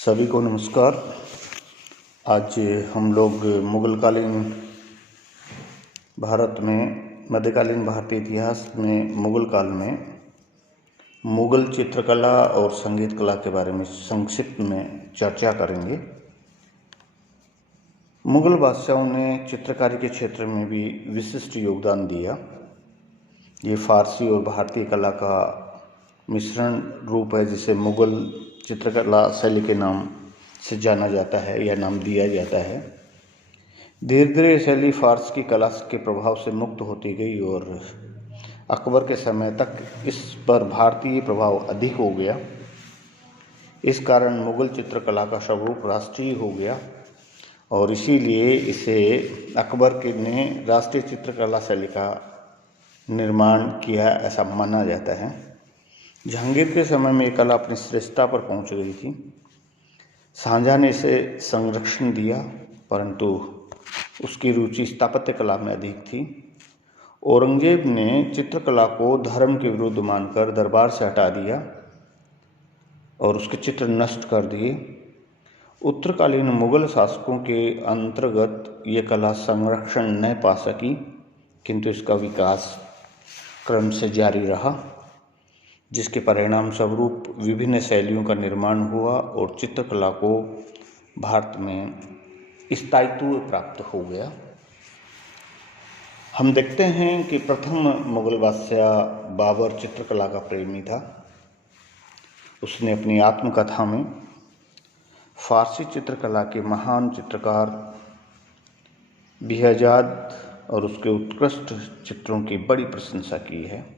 सभी को नमस्कार। आज हम लोग मुगलकालीन भारत में, मध्यकालीन भारतीय इतिहास में मुगल काल में मुगल चित्रकला और संगीत कला के बारे में संक्षिप्त में चर्चा करेंगे। मुगल बादशाहों ने चित्रकारी के क्षेत्र में भी विशिष्ट योगदान दिया। ये फारसी और भारतीय कला का मिश्रण रूप है, जिसे मुगल चित्रकला शैली के नाम से जाना जाता है या नाम दिया जाता है। धीरे धीरे शैली फारस की कला के प्रभाव से मुक्त होती गई और अकबर के समय तक इस पर भारतीय प्रभाव अधिक हो गया। इस कारण मुगल चित्रकला का स्वरूप राष्ट्रीय हो गया और इसीलिए इसे अकबर ने राष्ट्रीय चित्रकला शैली का निर्माण किया, ऐसा माना जाता है। जहांगीर के समय में ये कला अपनी श्रेष्ठता पर पहुंच गई थी। शाहजहां ने इसे संरक्षण दिया, परंतु उसकी रुचि स्थापत्य कला में अधिक थी। औरंगजेब ने चित्रकला को धर्म के विरुद्ध मानकर दरबार से हटा दिया और उसके चित्र नष्ट कर दिए। उत्तरकालीन मुगल शासकों के अंतर्गत ये कला संरक्षण न पा सकी, किंतु इसका विकास क्रम से जारी रहा, जिसके परिणाम स्वरूप विभिन्न शैलियों का निर्माण हुआ और चित्रकला को भारत में स्थायित्व प्राप्त हो गया। हम देखते हैं कि प्रथम मुगल बादशाह बाबर चित्रकला का प्रेमी था। उसने अपनी आत्मकथा में फारसी चित्रकला के महान चित्रकार बेहजाद और उसके उत्कृष्ट चित्रों की बड़ी प्रशंसा की है।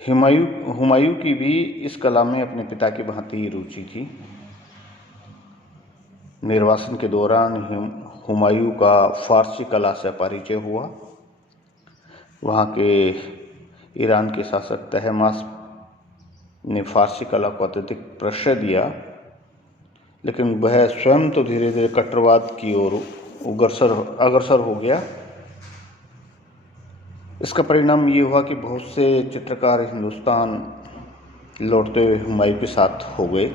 हुमायूं की भी इस कला में अपने पिता की भांति रुचि थी। निर्वासन के दौरान हुमायूं का फारसी कला से परिचय हुआ। वहाँ के ईरान के शासक तहमास ने फारसी कला को अत्यधिक प्रश्रय दिया, लेकिन वह स्वयं तो धीरे धीरे कट्टरवाद की ओर अग्रसर हो गया। इसका परिणाम ये हुआ कि बहुत से चित्रकार हिंदुस्तान लौटते हुए हुमायूं के साथ हो गए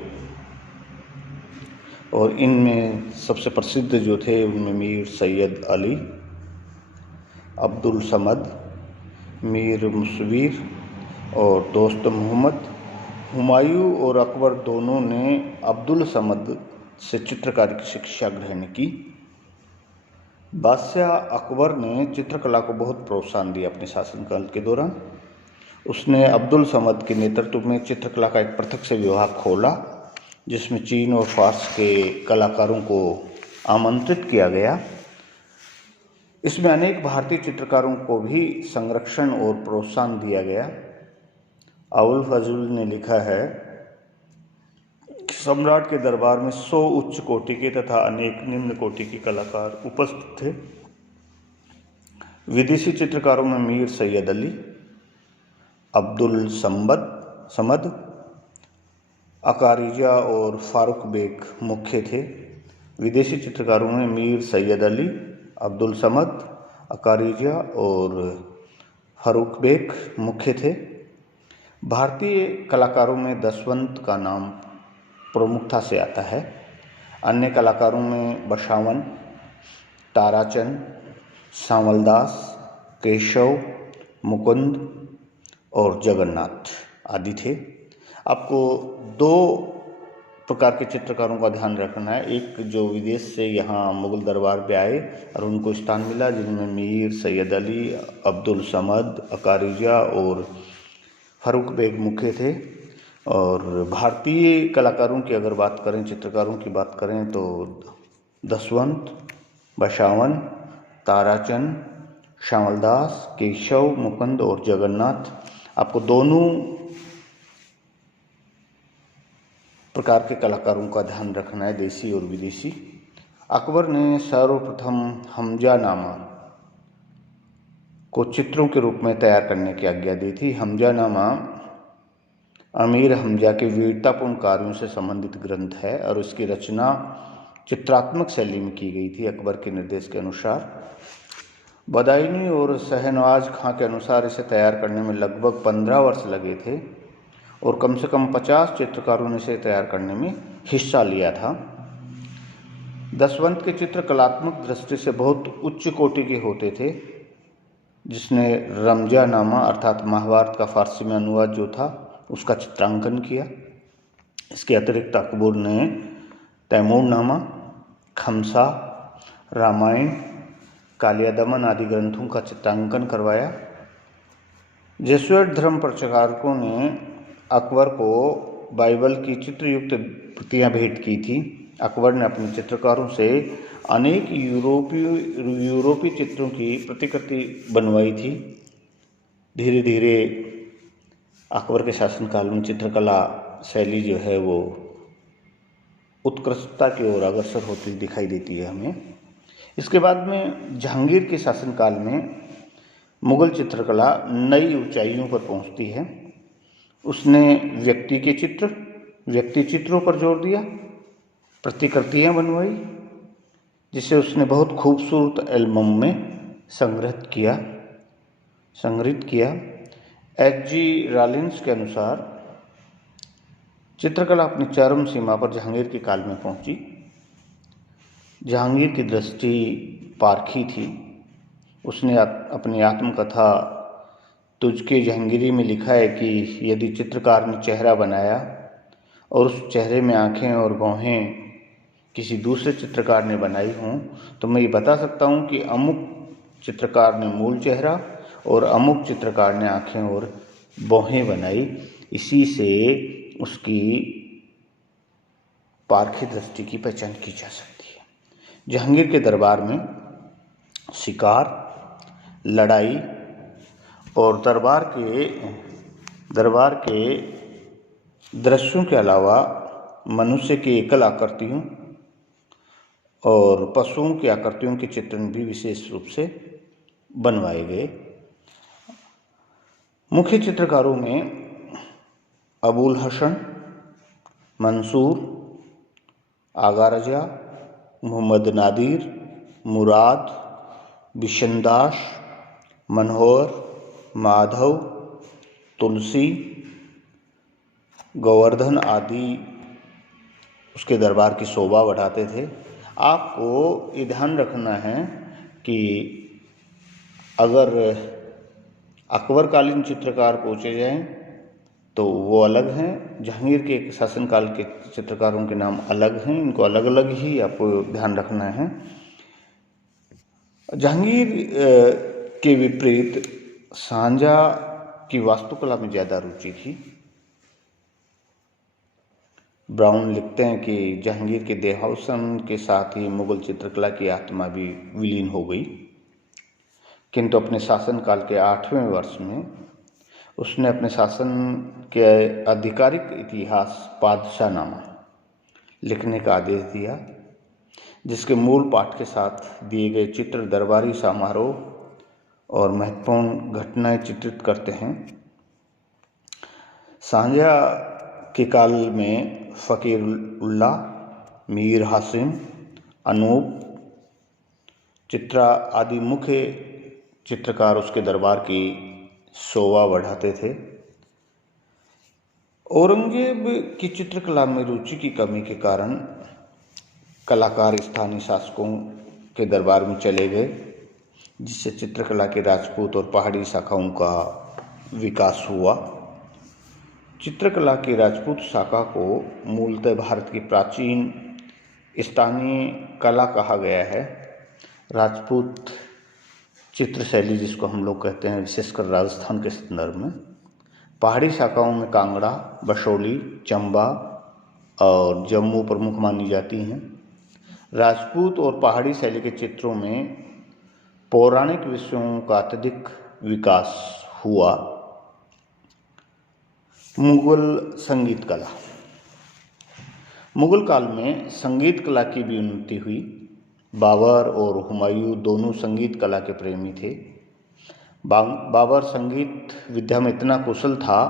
और इनमें सबसे प्रसिद्ध जो थे उनमें मीर सैयद अली, अब्दुल समद, मीर मुसवीर और दोस्त मोहम्मद। हुमायूं और अकबर दोनों ने अब्दुल समद से चित्रकारी की शिक्षा ग्रहण की। बादशाह अकबर ने चित्रकला को बहुत प्रोत्साहन दिया अपने शासनकाल के दौरान। उसने अब्दुल समद के नेतृत्व में चित्रकला का एक पृथक से विभाग खोला, जिसमें चीन और फारस के कलाकारों को आमंत्रित किया गया। इसमें अनेक भारतीय चित्रकारों को भी संरक्षण और प्रोत्साहन दिया गया। अबुल फजल ने लिखा है कि सम्राट के दरबार में 100 उच्च कोटि के तथा अनेक निम्न कोटि के कलाकार उपस्थित थे। विदेशी चित्रकारों में मीर सैयद अली, अब्दुल समद, अकारिजा और फारूक बेग मुख्य थे। विदेशी चित्रकारों में मीर सैयद अली, अब्दुल समद, अकारिजा और फारूक बेग मुख्य थे। भारतीय कलाकारों में दसवंत का नाम प्रमुखता से आता है। अन्य कलाकारों में बसावन, ताराचंद, सांवलदास, केशव, मुकुंद और जगन्नाथ आदि थे। आपको 2 प्रकार के चित्रकारों का ध्यान रखना है। एक जो विदेश से यहाँ मुगल दरबार पे आए और उनको स्थान मिला, जिनमें मीर सैयद अली, अब्दुल समद, अकारिजा और फारूक बेग मुख्य थे। और भारतीय कलाकारों की अगर बात करें, चित्रकारों की बात करें, तो दसवंत, बसावन, ताराचंद, श्यामलदास, केशव, मुकुंद और जगन्नाथ। आपको दोनों प्रकार के कलाकारों का ध्यान रखना है, देसी और विदेशी। अकबर ने सर्वप्रथम हमजानामा को चित्रों के रूप में तैयार करने की आज्ञा दी थी। हमजानामा अमीर हमजा के वीरतापूर्ण कार्यों से संबंधित ग्रंथ है और इसकी रचना चित्रात्मक शैली में की गई थी अकबर के निर्देश के अनुसार। बदायूनी और शहनवाज खां के अनुसार इसे तैयार करने में लगभग 15 वर्ष लगे थे और कम से कम 50 चित्रकारों ने इसे तैयार करने में हिस्सा लिया था। दशवंत के चित्र कलात्मक दृष्टि से बहुत उच्च कोटि के होते थे। जिसने रमजानामा अर्थात महाभारत का फारसी में अनुवाद जो था उसका चित्रांकन किया। इसके अतिरिक्त अकबर ने तैमूरनामा, खमसा, रामायण, कालियादमन आदि ग्रंथों का चित्रांकन करवाया। जेसुइट धर्म प्रचारकों ने अकबर को बाइबल की चित्रयुक्त प्रतियां भेंट की थी। अकबर ने अपने चित्रकारों से अनेक यूरोपीय चित्रों की प्रतिकृति बनवाई थी। धीरे धीरे अकबर के शासनकाल में चित्रकला शैली जो है वो उत्कृष्टता की ओर अग्रसर होती दिखाई देती है हमें। इसके बाद में जहांगीर के शासनकाल में मुगल चित्रकला नई ऊंचाइयों पर पहुंचती है। उसने व्यक्ति चित्रों पर जोर दिया, प्रतिकृतियां बनवाई, जिसे उसने बहुत खूबसूरत एल्बम में संग्रहित किया। H.G. रॉलिंस के अनुसार चित्रकला अपनी चरम सीमा पर जहांगीर के काल में पहुंची। जहांगीर की दृष्टि पारखी थी। उसने अपनी आत्मकथा तुझके जहांगीरी में लिखा है कि यदि चित्रकार ने चेहरा बनाया और उस चेहरे में आँखें और भौहें किसी दूसरे चित्रकार ने बनाई हों तो मैं ये बता सकता हूँ कि अमुक चित्रकार ने मूल चेहरा और अमुक चित्रकार ने आँखें और भौहें बनाई। इसी से उसकी पारखी दृष्टि की पहचान की जा सकती है। जहांगीर के दरबार में शिकार, लड़ाई और दरबार के दृश्यों के अलावा मनुष्य की एकल आकृतियों और पशुओं की आकृतियों के चित्रण भी विशेष रूप से बनवाए गए। मुख्य चित्रकारों में अबुल हसन, मंसूर, आगा रजा, मोहम्मद नादिर, मुराद, बिशनदास, मनोहर, माधव, तुलसी, गोवर्धन आदि उसके दरबार की शोभा बढ़ाते थे। आपको ये ध्यान रखना है कि अगर अकबरकालीन चित्रकार पूछे जाएं तो वो अलग हैं, जहांगीर के शासनकाल के चित्रकारों के नाम अलग हैं। इनको अलग अलग ही आपको ध्यान रखना है। जहांगीर के विपरीत शाहजहां की वास्तुकला में ज़्यादा रुचि थी। ब्राउन लिखते हैं कि जहांगीर के देहावसान के साथ ही मुगल चित्रकला की आत्मा भी विलीन हो गई, किंतु अपने शासनकाल के 8वें वर्ष में उसने अपने शासन के आधिकारिक इतिहास पादशाहनामा लिखने का आदेश दिया, जिसके मूल पाठ के साथ दिए गए चित्र दरबारी समारोह और महत्वपूर्ण घटनाएं चित्रित करते हैं। शाहजहां के काल में फ़कीरुल्लाह, मीर हासिम, अनूप, चित्रा आदि मुख्य चित्रकार उसके दरबार की शोभा बढ़ाते थे। औरंगजेब की चित्रकला में रुचि की कमी के कारण कलाकार स्थानीय शासकों के दरबार में चले गए, जिससे चित्रकला की राजपूत और पहाड़ी शाखाओं का विकास हुआ। चित्रकला की राजपूत शाखा को मूलतः भारत की प्राचीन स्थानीय कला कहा गया है। राजपूत चित्र शैली जिसको हम लोग कहते हैं, विशेषकर राजस्थान के संदर्भ में, पहाड़ी शाखाओं में कांगड़ा, बशोली, चंबा और जम्मू प्रमुख मानी जाती हैं। राजपूत और पहाड़ी शैली के चित्रों में पौराणिक विषयों का अत्यधिक विकास हुआ। मुगल संगीत कला। मुगल काल में संगीत कला की भी उन्नति हुई। बाबर और हुमायूं दोनों संगीत कला के प्रेमी थे। बाबर संगीत विद्या में इतना कुशल था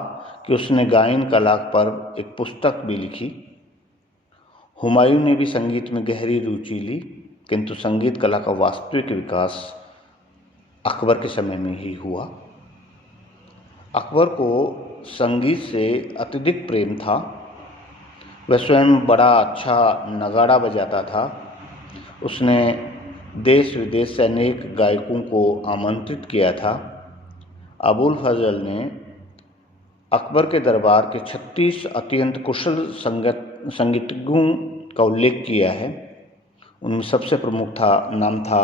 कि उसने गायन कला पर एक पुस्तक भी लिखी। हुमायूं ने भी संगीत में गहरी रुचि ली, किंतु संगीत कला का वास्तविक विकास अकबर के समय में ही हुआ। अकबर को संगीत से अत्यधिक प्रेम था। वह स्वयं बड़ा अच्छा नगाड़ा बजाता था। उसने देश विदेश से अनेक गायकों को आमंत्रित किया था। अबुल फजल ने अकबर के दरबार के 36 अत्यंत कुशल संगीतज्ञों का उल्लेख किया है। उनमें सबसे प्रमुख नाम था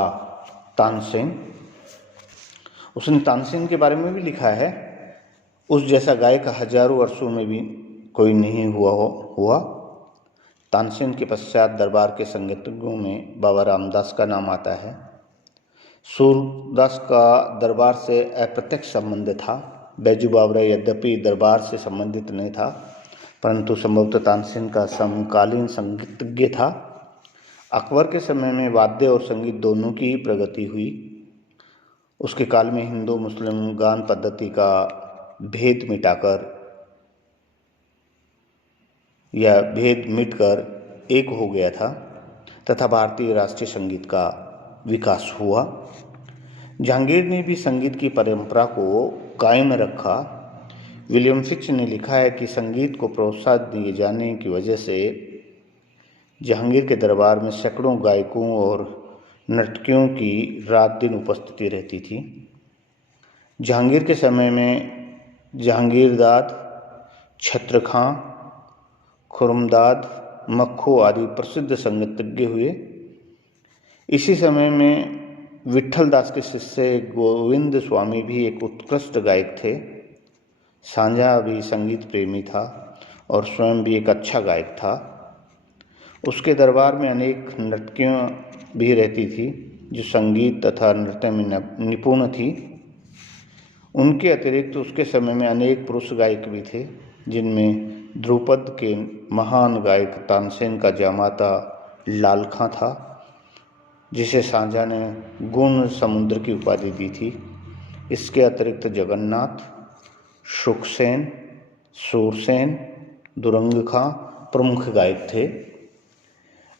तानसेन। उसने तानसेन के बारे में भी लिखा है, उस जैसा गायक हजारों वर्षों में भी कोई नहीं हुआ। तानसेन के पश्चात दरबार के संगीतज्ञों में बाबा रामदास का नाम आता है। सूरदास का दरबार से अप्रत्यक्ष संबंध था। बैजू बावरा यद्यपि दरबार से संबंधित नहीं था, परंतु संभवतः तानसेन का समकालीन संगीतज्ञ था। अकबर के समय में वाद्य और संगीत दोनों की प्रगति हुई। उसके काल में हिंदू मुस्लिम गान पद्धति का भेद मिटकर एक हो गया था तथा भारतीय राष्ट्रीय संगीत का विकास हुआ। जहांगीर ने भी संगीत की परंपरा को कायम रखा। विलियम फिच ने लिखा है कि संगीत को प्रोत्साहन दिए जाने की वजह से जहांगीर के दरबार में सैकड़ों गायकों और नर्तकियों की रात दिन उपस्थिति रहती थी। जहांगीर के समय में जहांगीरदाद, छत्रखां, खुर्मदाद, मक्खू आदि प्रसिद्ध संगीतज्ञ हुए। इसी समय में विट्ठल दास के शिष्य गोविंद स्वामी भी एक उत्कृष्ट गायक थे। सांझा भी संगीत प्रेमी था और स्वयं भी एक अच्छा गायक था। उसके दरबार में अनेक नर्तकियां भी रहती थी जो संगीत तथा नृत्य में निपुण थी। उनके अतिरिक्त उसके समय में अनेक पुरुष गायक भी थे, जिनमें ध्रुपद के महान गायक तानसेन का जामाता लालखां था, जिसे सांझा ने गुण समुद्र की उपाधि दी थी। इसके अतिरिक्त जगन्नाथ, सुखसेन, सूरसेन, दुरंग खां प्रमुख गायक थे।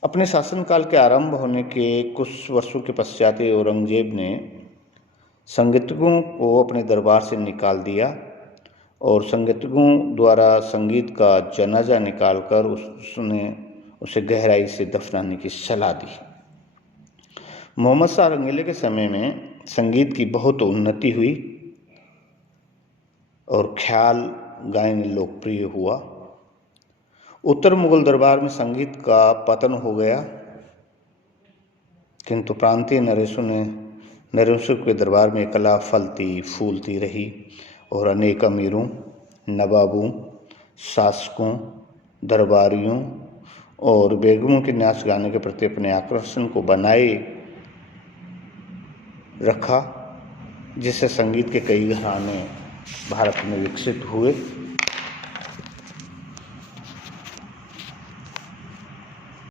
अपने शासनकाल के आरंभ होने के कुछ वर्षों के पश्चात औरंगजेब ने संगीतज्ञों को अपने दरबार से निकाल दिया और संगीतज्ञों द्वारा संगीत का जनाजा निकालकर उसने उसे गहराई से दफनाने की सलाह दी। मोहम्मद शाह रंगीले के समय में संगीत की बहुत उन्नति हुई और ख्याल गायन लोकप्रिय हुआ। उत्तर मुगल दरबार में संगीत का पतन हो गया, किंतु प्रांतीय नरेशों के दरबार में कला फलती फूलती रही और अनेक अमीरों, नवाबों, शासकों, दरबारियों और बेगमों के नाच गाने के प्रति अपने आकर्षण को बनाए रखा, जिससे संगीत के कई घराने भारत में विकसित हुए।